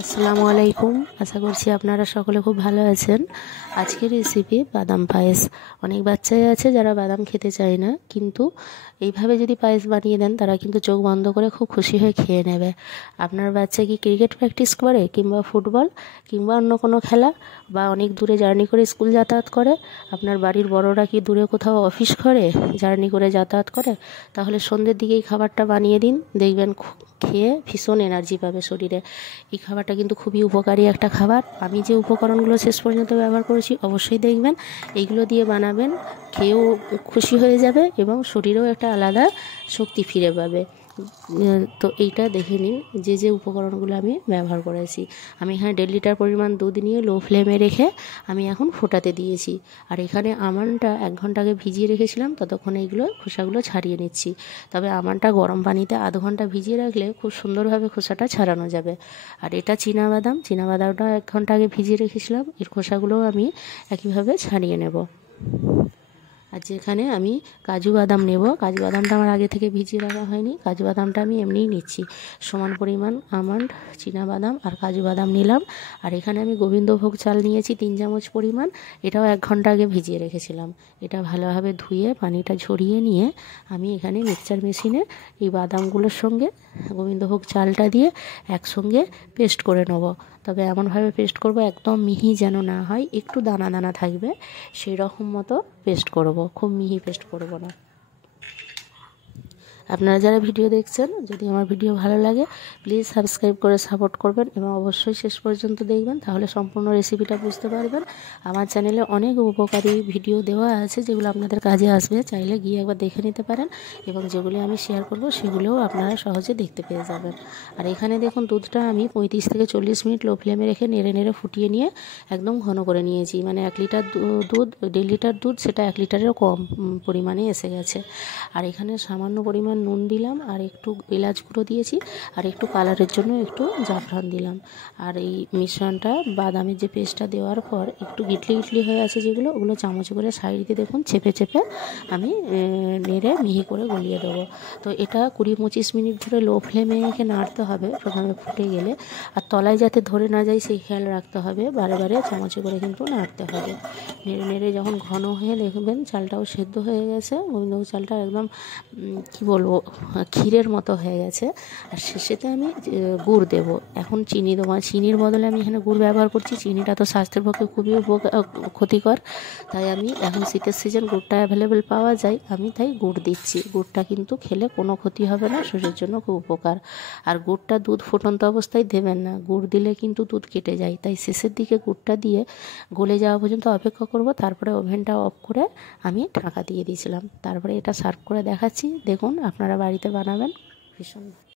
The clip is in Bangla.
আসসালামু আলাইকুম। আশা করছি আপনারা সকলে খুব ভালো আছেন। আজকের রেসিপি বাদাম পায়েস। অনেক বাচ্চাই আছে যারা বাদাম খেতে চায় না, কিন্তু এইভাবে যদি পায়েস বানিয়ে দেন তারা কিন্তু চোখ বন্ধ করে খুব খুশি হয়ে খেয়ে নেবে। আপনার বাচ্চা কি ক্রিকেট প্র্যাকটিস করে, কিংবা ফুটবল, কিংবা অন্য কোনো খেলা, বা অনেক দূরে জার্নি করে স্কুল যাতায়াত করে? আপনার বাড়ির বড়রা কি দূরে কোথাও অফিস করে জার্নি করে যাতায়াত করে? তাহলে সন্ধ্যের দিকে এই খাবারটা বানিয়ে দিন, দেখবেন খেয়ে ভীষণ এনার্জি পাবে শরীরে। এই খাবারটা কিন্তু খুবই উপকারী একটা খাবার। আমি যে উপকরণগুলো শেষ পর্যন্ত ব্যবহার করেছি অবশ্যই দেখবেন, এইগুলো দিয়ে বানাবেন, খেয়েও খুশি হয়ে যাবে এবং শরীরেও একটা আলাদা শক্তি ফিরে পাবে। তো এইটা দেখে নিন যে যে উপকরণগুলো আমি ব্যবহার করেছি। আমি এখানে 1.5 লিটার পরিমাণ দুধ নিয়ে লো ফ্লেমে রেখে আমি এখন ফোটাতে দিয়েছি। আর এখানে আমন্ডটা 1 ঘন্টা আগে ভিজিয়ে রেখেছিলাম, ততক্ষণ এইগুলো খোসাগুলো ছাড়িয়ে নিচ্ছি। তবে আমন্ডটা গরম পানিতে আধ ঘন্টা ভিজিয়ে রাখলে খুব সুন্দরভাবে খোসাটা ছাড়ানো যাবে। আর এটা চীনাবাদামটা 1 ঘন্টা আগে ভিজিয়ে রেখেছিলাম, এর খোসাগুলোও আমি একইভাবে ছাড়িয়ে নেব। আর যেখানে আমি কাজু বাদাম নেব, কাজু বাদামটা আমার আগে থেকে ভিজিয়ে রাখা হয়নি, কাজু বাদামটা আমি এমনিই নিচ্ছি। সমান পরিমাণ আমন্ড, চীনাবাদাম আর কাজু বাদাম নিলাম। আর এখানে আমি গোবিন্দভোগ চাল নিয়েছি 3 চামচ পরিমাণ, এটাও 1 ঘন্টা আগে ভিজিয়ে রেখেছিলাম। এটা ভালোভাবে ধুয়ে পানিটা ঝরিয়ে নিয়ে আমি এখানে মিক্সচার মেশিনে এই বাদামগুলোর সঙ্গে গোবিন্দভোগ চালটা দিয়ে একসঙ্গে পেস্ট করে নেব। তবে এমনভাবে পেস্ট করব একদম মিহি যেন না হয়, একটু দানা দানা থাকবে, সেই রকম মতো পেস্ট করব, খুব মিহি পেস্ট করব না। আপনারা যারা ভিডিও দেখছেন, যদি আমার ভিডিও ভালো লাগে প্লিজ সাবস্ক্রাইব করে সাপোর্ট করবেন এবং অবশ্যই শেষ পর্যন্ত দেখবেন, তাহলে সম্পূর্ণ রেসিপিটা বুঝতে পারবেন। আমার চ্যানেলে অনেক উপকারী ভিডিও দেওয়া আছে যেগুলো আপনাদের কাজে আসবে, চাইলে গিয়ে একবার দেখে নিতে পারেন, এবং যেগুলি আমি শেয়ার করব সেগুলোও আপনারা সহজে দেখতে পেয়ে যাবেন। আর এখানে দেখুন দুধটা আমি 35 থেকে 40 মিনিট লো ফ্লেমে রেখে নেড়ে নেড়ে ফুটিয়ে নিয়ে একদম ঘন করে নিয়েছি। মানে 1 লিটার দুধ, 1.5 লিটার দুধ, সেটা 1 লিটারেরও কম পরিমাণে এসে গেছে। আর এখানে সামান্য পরিমাণ নুন দিলাম, আর একটু এলাচ গুঁড়ো দিয়েছি, আর একটু কালারের জন্য একটু জাফরান দিলাম। আর এই মিশ্রণটা বাদামের যে পেস্টটা দেওয়ার পর একটু গিটলি হয়ে আছে যেগুলো, ওগুলো চামচ করে সাইড দিয়ে দেখুন চেপে চেপে আমি নেড়ে মিহি করে গলিয়ে দেবো। তো এটা 20-25 মিনিট ধরে লো ফ্লেমে রেখে নাড়তে হবে, প্রথমে ফুটে গেলে। আর তলায় যাতে ধরে না যায় সেই খেয়াল রাখতে হবে, বারে বারে চামচে করে কিন্তু নাড়তে হবে। নেড়ে নেড়ে যখন ঘন হয়ে দেখবেন চালটাও সেদ্ধ হয়ে গেছে, গোবিন্দভোগ চালটা একদম কি বলবো, ক্ষীরের মতো হয়ে গেছে। আর শেষেতে আমি গুড় দেব। এখন চিনি দেবো, চিনির বদলে আমি এখানে গুড় ব্যবহার করছি। চিনিটা তো স্বাস্থ্যের পক্ষে খুবই ক্ষতিকর, তাই আমি এখন শীতের সিজন গুড়টা অ্যাভেলেবেল পাওয়া যায়, আমি তাই গুড় দিচ্ছি। গুড়টা কিন্তু খেলে কোনো ক্ষতি হবে না, শরীরের জন্য খুব উপকার। আর গুড়টা দুধ ফুটন্ত অবস্থায় দেবেন না, গুড় দিলে কিন্তু দুধ কেটে যায়, তাই শেষের দিকে গুড়টা দিয়ে গলে যাওয়া পর্যন্ত অপেক্ষা করব। তারপরে ওভেনটা অফ করে আমি ঢাকা দিয়ে দিয়েছিলাম। তারপরে এটা সার্ভ করে দেখাচ্ছি, দেখুন আপনারা বাড়িতে বানাবেন, ভীষণ